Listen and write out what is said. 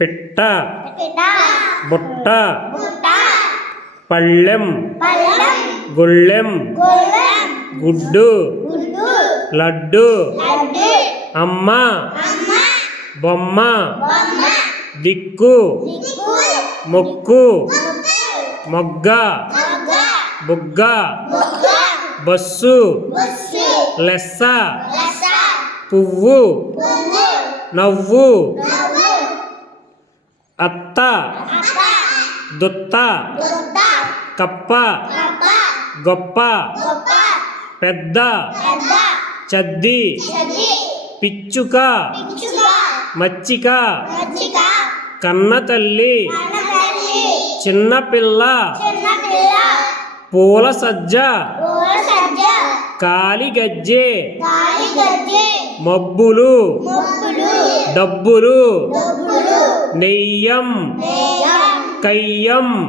పెట్ట పెట్ట బుట్ట బుట్ట పల్లం పల్లం బుల్లం బుల్లం గుడ్డు గుడ్డు లడ్డు లడ్డు అమ్మా అమ్మా బొమ్మ బొమ్మ విక్కు విక్కు ముక్కు ముక్కు మొగ్గా మొగ్గా బుగ్గా బుగ్గా బస్సు బస్సు లెssä లెssä పువ్వ పువ్వ నవ్వ నవ్వ అత్త దుత్త కప్ప గొప్ప పెద్ద చద్ది పిచ్చుక మచ్చిక కన్నతల్లి చిన్నపిల్ల పూల సజ్జ కాలిగజ్జె మబ్బులు డబ్బులు 内音，外音。